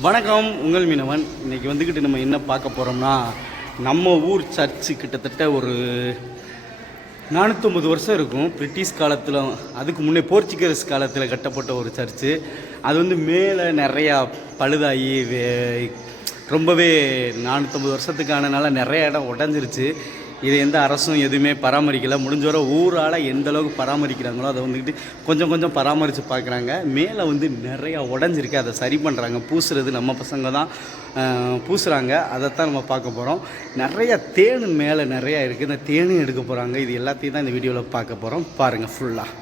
வணக்கம் உங்கள் மீனவன். இன்னைக்கு வந்துக்கிட்டு நம்ம என்ன பார்க்க போகிறோம்னா நம்ம ஊர் சர்ச்சு கிட்டத்தட்ட ஒரு நானூற்றம்பது வருஷம் இருக்கும். பிரிட்டிஷ் காலத்தில் அதுக்கு முன்னே போர்ச்சுகீஸ் காலத்தில் கட்டப்பட்ட ஒரு சர்ச்சு. அது வந்து மேலே நிறையா பழுதாகி வே- ரொம்பவே நானூற்றம்பது வருஷத்துக்கானனால நிறைய இடம் உடஞ்சிருச்சு. இது எந்த அரசும் எதுவுமே பராமரிக்கல. முடிஞ்சவரை ஊரால் எந்த அளவுக்கு பராமரிக்கிறாங்களோ அதை வந்துக்கிட்டு கொஞ்சம் கொஞ்சம் பராமரித்து பார்க்குறாங்க மேலே வந்து நிறையா உடஞ்சிருக்கு. அதை சரி பண்ணுறாங்க பூசுறது நம்ம பசங்க தான் பூசுகிறாங்க அதைத்தான் நம்ம பார்க்க போகிறோம் நிறையா தேன் மேலே நிறையா இருக்குது இந்த தேனும் எடுக்க போகிறாங்க இது எல்லாத்தையும் தான் இந்த வீடியோவில் பார்க்க போகிறோம் பாருங்கள் ஃபுல்லாக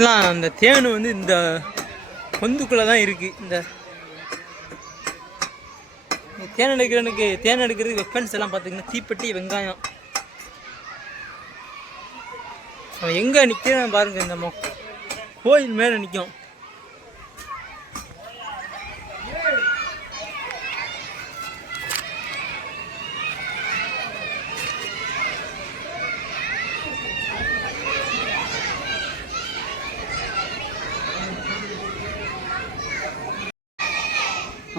எல்லாம் அந்த தேன் வந்து இந்த பொந்துக்குள்ளே தான் இருக்குது இந்த தேன் எடுக்கிறனுக்கு தேன் எடுக்கிறதுக்கு வெப்பன்ஸ் எல்லாம் பார்த்தீங்கன்னா தீப்பெட்டி வெங்காயம். அவன் எங்கே நிற்கிறான் பாருங்கள் இந்த மொ கோயில் மேலே நிற்கும்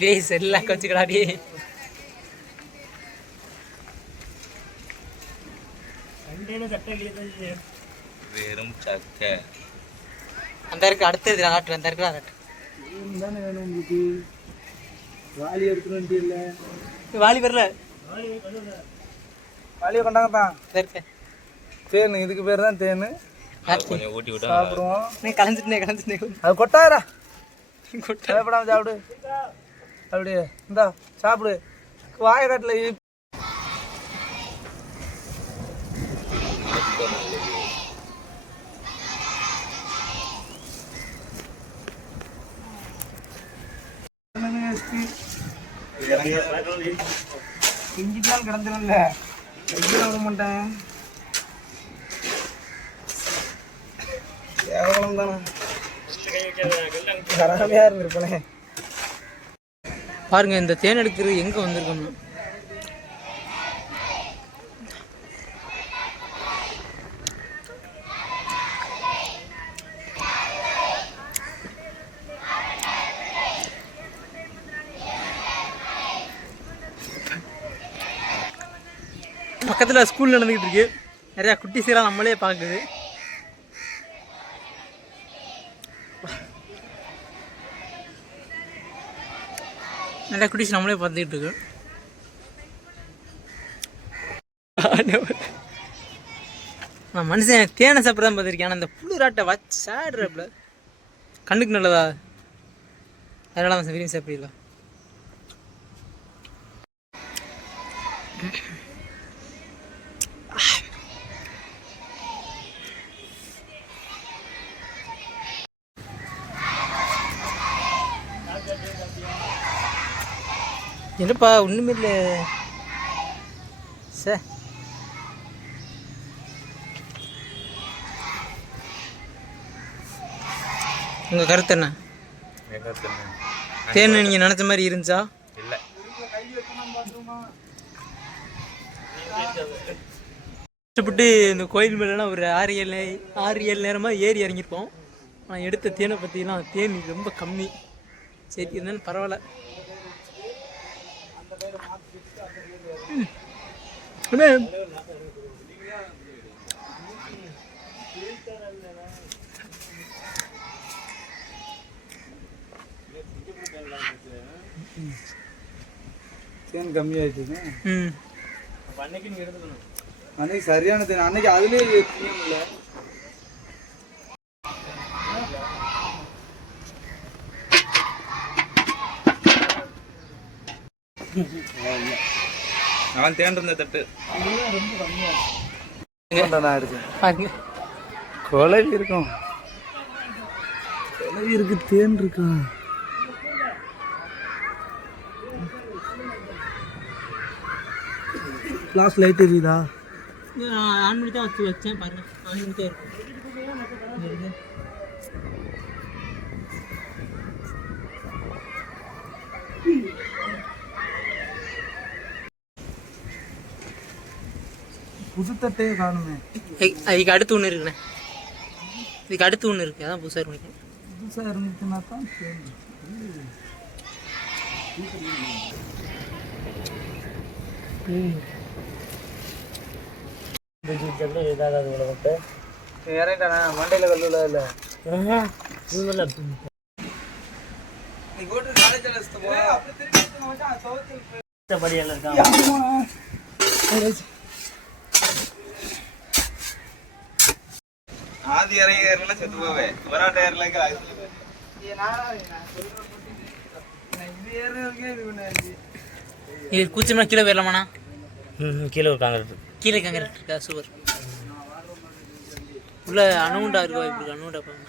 டேய் செல்லா கொஞ்சிக்கடா டேய். வெறும் சக்கை அந்த இருக்கு அடுத்தது நாட்டு அந்த இருக்கு நாட்டு தானே வேணும் உங்களுக்கு? வாலி எடுக்கணும் இல்ல. வாலி வரல. வாலியை கொண்டாங்கப்பா. இந்த இருக்கு. தேன் இதுக்கு பேர் தான் தேன். கொஞ்சம் ஊட்டி சாப்பிடுவோம். நீ கலந்துட்டே கலந்துட்டே அது கொட்டாரா கொட்டை. பயப்படாம சாப்பிடு? அப்படியே இந்தா சாப்பிடு. வாய காட்டுல இஞ்சிதான் கிடந்துடல விட மாட்டேன். கேவலம் தானே. கராமையா இருந்திருப்பனே பாருங்க இந்த தேன் எடுக்கிறது எங்க வந்திருக்கோம்னு பக்கத்தில் ஸ்கூல் நடந்துக்கிட்டு இருக்கு. நிறையா குட்டிஸெல்லாம் நம்மளே பார்க்குது. நல்லா குட்டிஸ் நம்மளே பார்த்துக்கிட்டு இருக்கோம். நான் மனுஷன் தேனை சாப்பிட தான் பார்த்துருக்கேன். ஆனால் அந்த புளிராட்டை வச்சு சாடுறப்பல கண்ணுக்கு நல்லதா? அதனால அவன் விரும்பி சாப்பிடல. என்னப்பா ஒன்றுமே இல்லை. சார் உங்கள் கருத்து என்ன? தேன் நீங்கள் நினச்ச மாதிரி இருந்துச்சா? இல்லை. கஷ்டப்பட்டு இந்த கோயில் மேலாம் ஒரு ஆறு ஏழு ஆறு ஏழு நேரமாக ஏறி இறங்கியிருப்போம். ஆனால் எடுத்த தேனை பற்றிலாம் தேன் ரொம்ப கம்மி. சரி இருந்தாலும் பரவாயில்ல. தேன் கம்மியாயிடுச்சுங்க ம். அன்னைக்கு சரியான தேன். அன்னைக்கு அதுலேயே இல்லை அவன் தேண்டிருந்த தட்டு. நான் குழவி இருக்கும். குழவி இருக்கு தேன் இருக்கா? Class light எரியுதா? ஆன் பண்ணி தான் வச்சு வச்சேன் பாருங்க. ஆன் பண்ணி தான் இருக்கும். புது தட்டே காணுமே அதுக்கு அடுத்து ஒன்று இருக்குண்ணே. இதுக்கு அடுத்து ஒன்று இருக்குது அதான் புதுசாக இருக்கும் புதுசாக இருந்துச்சுன்னா தான் இறங்கிட்டானே? மண்டையில் கல்லுல இல்லை. ஆதி இறங்கியர்லாம் செத்து போவே ஒரு டயர்ல இது கூச்சமாக கீழே போயிடலாமாண்ணா கீழே இருக்காங்க கீழே கங்கரட் இருக்கா? சூப்பர். உள்ள அணுகுண்டா இருக்கா? இப்படி அணுகுண்டா பாருங்க.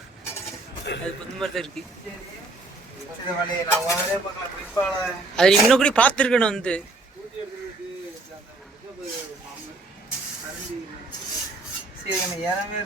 அது புது மாதிரி தான் இருக்கு. அது இன்னும் கூட பார்த்துருக்கணும் வந்து. சரி நான் ஏறவே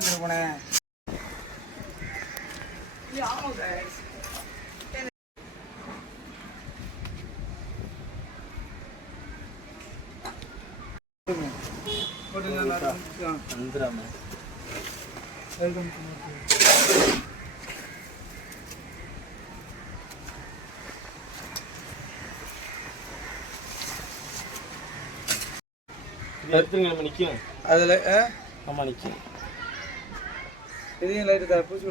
நிற்கும் அதில் ஆமா நிற்கும் இதையும் லைட்டு தான் பூச்சி